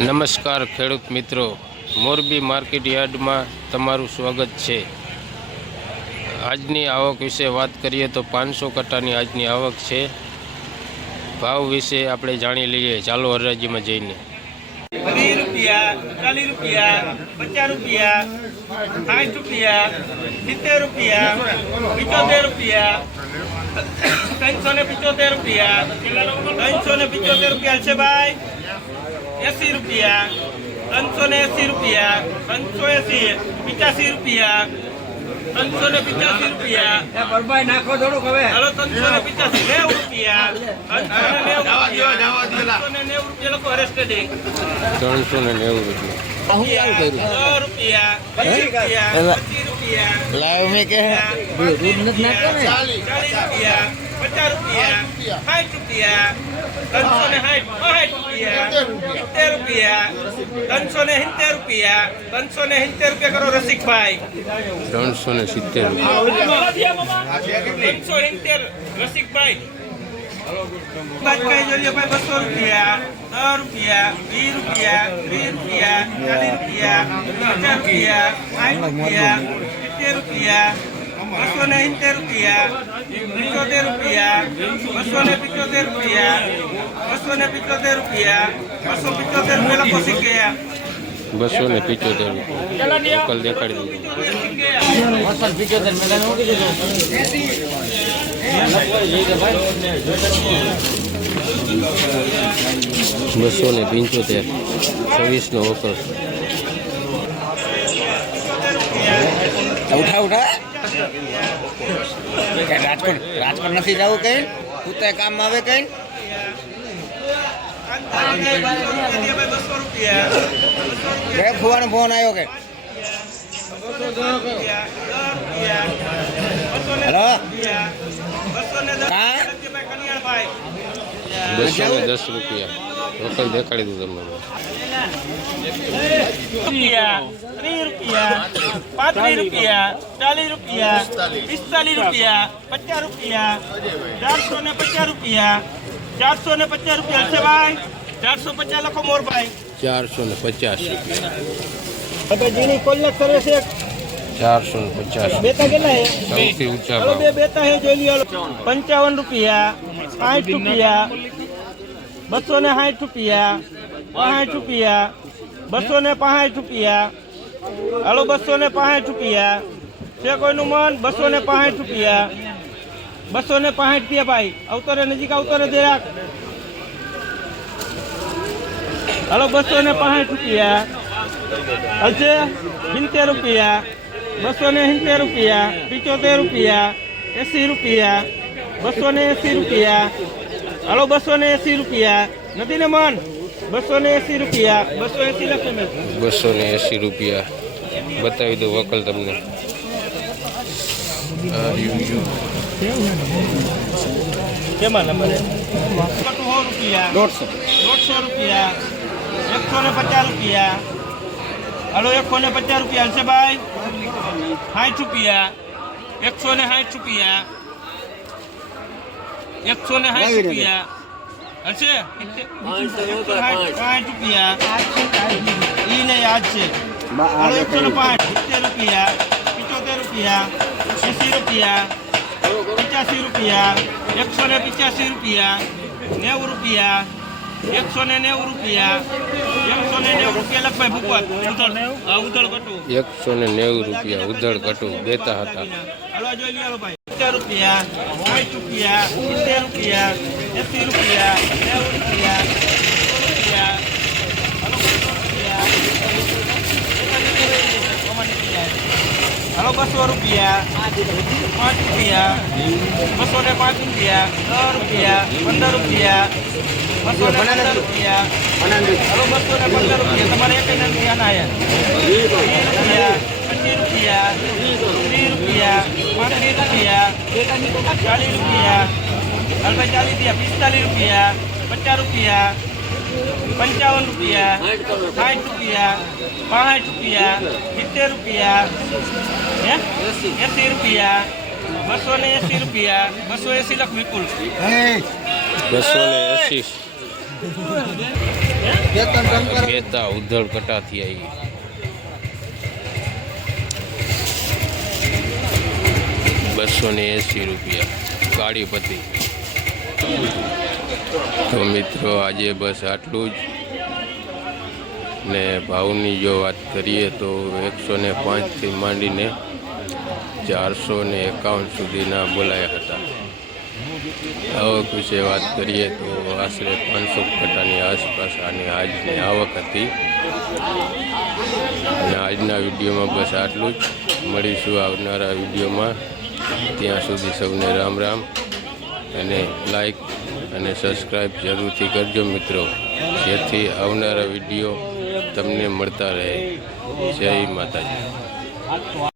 નમસ્કાર ખેડૂત મિત્રો, મોરબી માર્કેટ યાર્ડમાં તમારું સ્વાગત છે। આજની આવક વિશે વાત કરીએ તો 500 કટ્ટાની આજની આવક છે। ભાવ વિશે આપણે જાણી લઈએ, ચાલો હરાજીમાં જઈને। 20 રૂપિયા, 40 રૂપિયા, 50 રૂપિયા, 60 રૂપિયા, 70 રૂપિયા, 75 રૂપિયા, 375 રૂપિયા, 375 રૂપિયા છે ભાઈ। 80 રૂપિયા, 380 રૂપિયા, 380, 85 રૂપિયા, 385 રૂપિયા, બરબાઈ નાખો થોડુંક હવે હાલો 385, 90 રૂપિયા, 390 રૂપિયા લખો રેસ્ટેડિંગ, 390 રૂપિયા। 100 રૂપિયા, 20 રૂપિયા, 25 રૂપિયા, લાવ મે કે દૂધ નથી નાખતો ને 40 રૂપિયા, 50 રૂપિયા, 60 રૂપિયા, 360 રૂપિયા, 70 રૂપિયા, 370 રૂપિયા, 370 રૂપિયા કરો રસિકભાઈ, 370 370 રસિકભાઈ, બાજભાઈ જોજો ભાઈ 200 રૂપિયા, 10 રૂપિયા, 20 રૂપિયા, 30 રૂપિયા, 50 રૂપિયા, 60 રૂપિયા, 70 રૂપિયા, 270 રૂપિયા, 75 રૂપિયા, 275 રૂપિયા, 275 રૂપિયા લખો શીખ્યા, 275 રૂપિયા વકલ દેખાડી દીધું। 275, 26 નો વકલ। ઉઠા ઉઠા રાજકોટ નથી જવું કઈ ઉતાય કામ આવે કઈ ફુવાનો ફોન આવ્યો કે હેલો 210 રૂપિયા વકલ દેખાડી દીધું તમને। 30 રૂપિયા, 35 રૂપિયા, 40 રૂપિયા, 45 રૂપિયા, 50 રૂપિયા, 450 રૂપિયા, 450 રૂપિયા છે ભાઈ, 450 લખો મોરભાઈ, 450 રૂપિયા, જીની કોલ્લેક કરે છે 450 બેતા કેટલા હે સૌથી ઊંચા હાલો ભાવ। બે બેતા હે જોઈ લ્યો 55 રૂપિયા, 60 રૂપિયા, 260 રૂપિયા, 65 રૂપિયા, 265 રૂપિયા, હાલો 265 રૂપિયા છે કોઈનું મન, 265 રૂપિયા, 265 રૂપિયા ભાઈ, અવતરે નજીક અવતરે જરાક, હાલો 265 રૂપિયા હશે, 70 રૂપિયા, 270 રૂપિયા, 75 રૂપિયા, 80 રૂપિયા, 280 રૂપિયા, હાલો 280 રૂપિયા નથી ને મન, 280 રૂપિયા, 280 લખે મેં 280 રૂપિયા બતાવી દો વકલ તમને। કેમાં નંબર 100 રૂપિયા, 150 રૂપિયા, 150 રૂપિયા, હાલો 150 રૂપિયા હશે ભાઈ, 60 રૂપિયા, 160 રૂપિયા, 160 રૂપિયા હશે, 60 રૂપિયા ઈ નહીં યાદ છે, હાલો 105, 70 રૂપિયા, 75 રૂપિયા, 80 રૂપિયા, 85 રૂપિયા, 185 રૂપિયા, 90 રૂપિયા, 190 રૂપિયા, 190 રૂપિયા લખભાઈ ભૂપત ઉધળ કટુ 190 રૂપિયા ઉધળ કટુ દેતા હતા। હાલો જોઈ લ્યો ભાઈ, 50 રૂપિયા, 60 રૂપિયા, 70 રૂપિયા, 80 રૂપિયા, 90 રૂપિયા, 100 રૂપિયા, હાલો 200 રૂપિયા, 5 રૂપિયા, 205 રૂપિયા, 10 રૂપિયા, 15 રૂપિયા, 215 રૂપિયા, હાલો 215 રૂપિયા તમારે એક રૂપિયા ના આયા, 20 રૂપિયા, 25 રૂપિયા, 30 રૂપિયા, 35 રૂપિયા, 40 રૂપિયા, હાલ ભાઈ 40 રૂપિયા, 45 રૂપિયા, 50 રૂપિયા, 55 રૂપિયા, 60 રૂપિયા, 65 રૂપિયા, 70 રૂપિયા, 80 રૂપિયા, 280 રૂપિયા, 280 લખ વિપુલ 280 કેતન શંકર મહેતા ઉધળ કટાથી આવી 280 રૂપિયા કાળી પત્તી. તો મિત્રો આજે બસ આટલું જ. ને ભાવની જો વાત કરીએ તો 105થી માંડીને 451 સુધીના બોલાયા હતા. આવક વિશે વાત કરીએ તો આશરે 500 કટ્ટાની આસપાસ આની આજની આવક હતી. અને આજના વિડીયોમાં બસ આટલું જ. મળીશું આવનારા વિડીયોમાં. ત્યાં સુધી સૌને રામ રામ. અને લાઈક અને સબસ્ક્રાઈબ જરૂરથી કરજો મિત્રો, જેથી આવનારા વિડીયો તમને મળતા રહે. જય માતાજી.